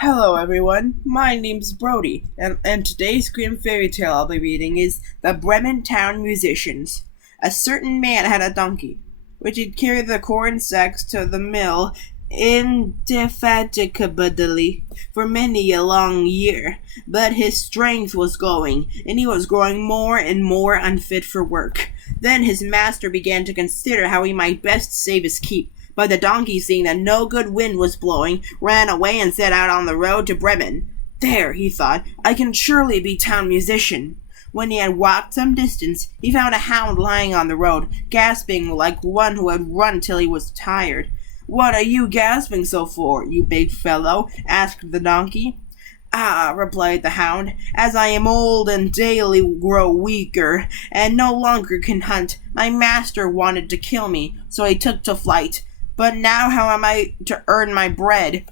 Hello everyone, my name's Brody, and today's Grimm fairy tale I'll be reading is The Bremen Town Musicians. A certain man had a donkey, which he'd carry the corn sacks to the mill indefatigably for many a long year, but his strength was going, and he was growing more and more unfit for work. Then his master began to consider how he might best save his keep. But the donkey, seeing that no good wind was blowing, ran away and set out on the road to Bremen. There, he thought, I can surely be town musician. When he had walked some distance, he found a hound lying on the road, gasping like one who had run till he was tired. What are you gasping so for, you big fellow? Asked the donkey. Ah, replied the hound, as I am old and daily grow weaker, and no longer can hunt, my master wanted to kill me, so I took to flight. But now how am I to earn my bread?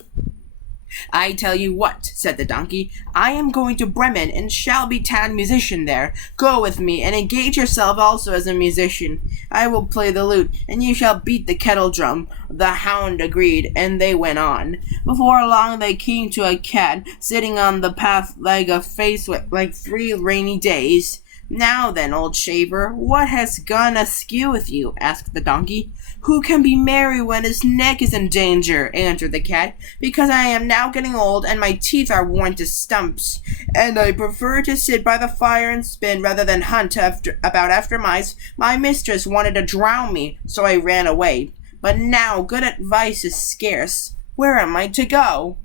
I tell you what, said the donkey, I am going to Bremen and shall be town musician there. Go with me, and engage yourself also as a musician. I will play the lute, and you shall beat the kettle drum. The hound agreed, and they went on. Before long they came to a cat, sitting on the path like a face like 3 rainy days. Now then, old shaver, what has gone askew with you? Asked the donkey. Who can be merry when his neck is in danger? Answered the cat. Because I am now getting old, and my teeth are worn to stumps, and I prefer to sit by the fire and spin rather than hunt after mice. My mistress wanted to drown me, so I ran away. But now good advice is scarce. Where am I to go?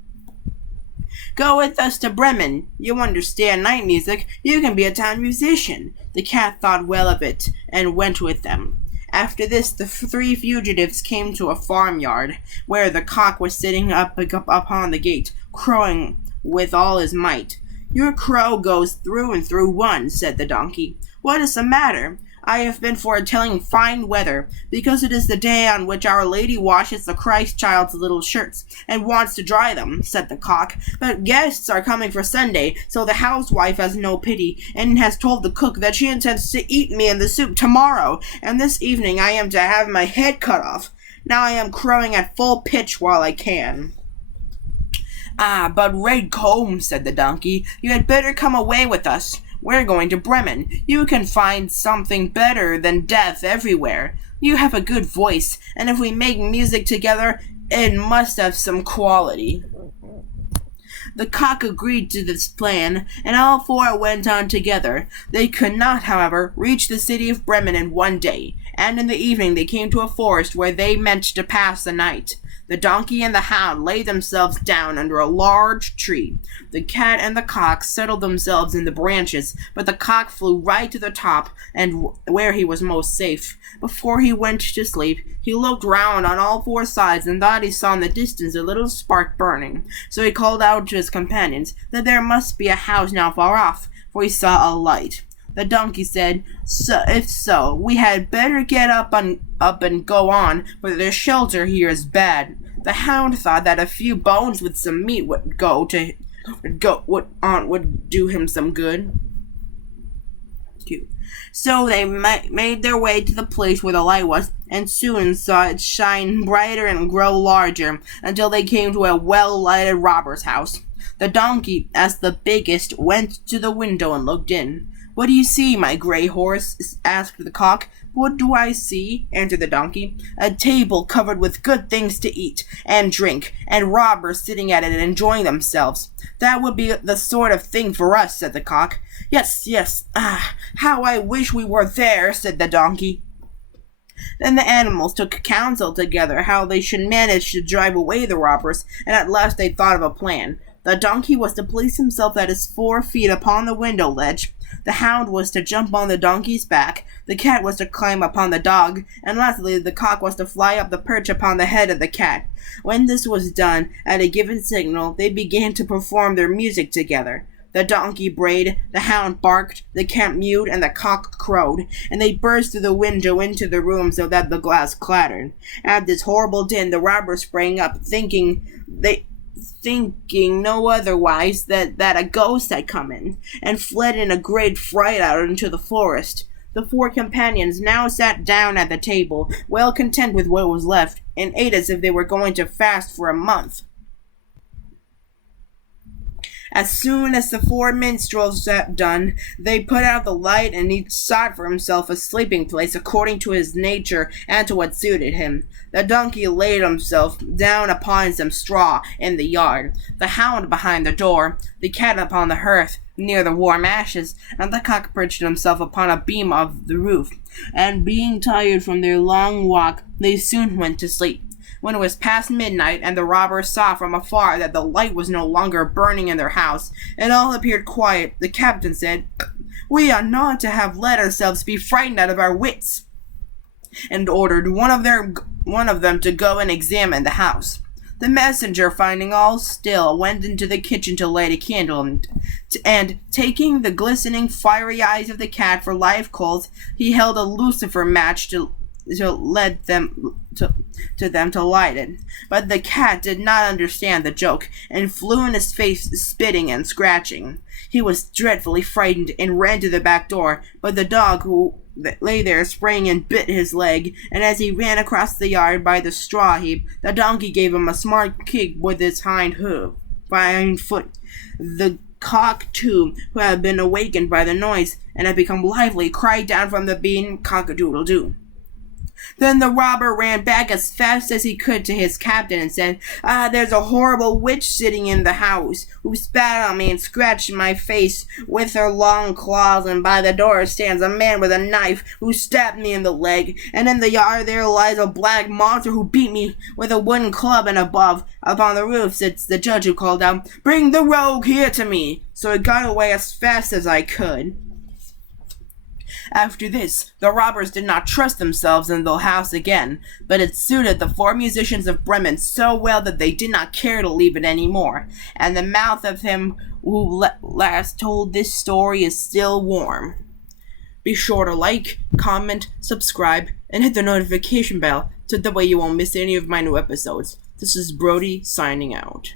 Go with us to Bremen. You understand night music. You can be a town musician. The cat thought well of it, and went with them. After this, the 3 fugitives came to a farmyard, where the cock was sitting up upon the gate, crowing with all his might. Your crow goes through and through one, said the donkey. What is the matter? I have been foretelling fine weather, because it is the day on which Our Lady washes the Christ child's little shirts, and wants to dry them, said the cock. But guests are coming for Sunday, so the housewife has no pity, and has told the cook that she intends to eat me in the soup tomorrow, and this evening I am to have my head cut off. Now I am crowing at full pitch while I can. Ah, but Red Comb, said the donkey, you had better come away with us. We're going to Bremen. You can find something better than death everywhere. You have a good voice, and if we make music together, it must have some quality. The cock agreed to this plan, and all 4 went on together. They could not, however, reach the city of Bremen in one day, and in the evening they came to a forest where they meant to pass the night. The donkey and the hound laid themselves down under a large tree. The cat and the cock settled themselves in the branches, but the cock flew right to the top, and where he was most safe. Before he went to sleep, he looked round on all 4 sides and thought he saw in the distance a little spark burning. So he called out to his companions that there must be a house not far off, for he saw a light. The donkey said, if so, we had better get up and go on, for the shelter here is bad. The hound thought that a few bones with some meat would do him some good. So they made their way to the place where the light was, and soon saw it shine brighter and grow larger, until they came to a well-lighted robber's house. The donkey, as the biggest, went to the window and looked in. What do you see, my gray horse? Asked the cock. What do I see? Answered the donkey. A table covered with good things to eat and drink, and robbers sitting at it and enjoying themselves. That would be the sort of thing for us, said the cock. Yes, yes. Ah, how I wish we were there, said the donkey. Then the animals took counsel together how they should manage to drive away the robbers, and at last they thought of a plan. The donkey was to place himself at his 4 feet upon the window ledge. The hound was to jump on the donkey's back, the cat was to climb upon the dog, and lastly the cock was to fly up the perch upon the head of the cat. When this was done, at a given signal, they began to perform their music together. The donkey brayed, the hound barked, the cat mewed, and the cock crowed, and they burst through the window into the room so that the glass clattered. At this horrible din, the robbers sprang up, thinking no otherwise that a ghost had come in, and fled in a great fright out into the forest. The 4 companions now sat down at the table, well content with what was left, and ate as if they were going to fast for a month. As soon as the four minstrels sat done, they put out the light, and each sought for himself a sleeping place according to his nature and to what suited him. The donkey laid himself down upon some straw in the yard, the hound behind the door, the cat upon the hearth near the warm ashes, and the cock perched himself upon a beam of the roof. And being tired from their long walk, they soon went to sleep. When it was past midnight, and the robbers saw from afar that the light was no longer burning in their house, and all appeared quiet, the captain said, "We ought not to have let ourselves be frightened out of our wits," and ordered one of them to go and examine the house. The messenger, finding all still, went into the kitchen to light a candle, and taking the glistening, fiery eyes of the cat for live coals, he held a lucifer match to lead them to light it. But the cat did not understand the joke, and flew in his face, spitting and scratching. He was dreadfully frightened, and ran to the back door, but the dog, who lay there, sprang and bit his leg, and as he ran across the yard by the straw heap, the donkey gave him a smart kick with his hind foot. The cock, too, who had been awakened by the noise, and had become lively, cried down from the beam, "Cock-a-doodle-doo." Then the robber ran back as fast as he could to his captain and said, "There's a horrible witch sitting in the house, who spat on me and scratched my face with her long claws, and by the door stands a man with a knife, who stabbed me in the leg, and in the yard there lies a black monster who beat me with a wooden club, and above, upon the roof, sits the judge, who called out, 'Bring the rogue here to me!' So I got away as fast as I could." After this, the robbers did not trust themselves in the house again, but it suited the four musicians of Bremen so well that they did not care to leave it any more, and the mouth of him who last told this story is still warm. Be sure to like, comment, subscribe, and hit the notification bell so that way you won't miss any of my new episodes. This is Brody signing out.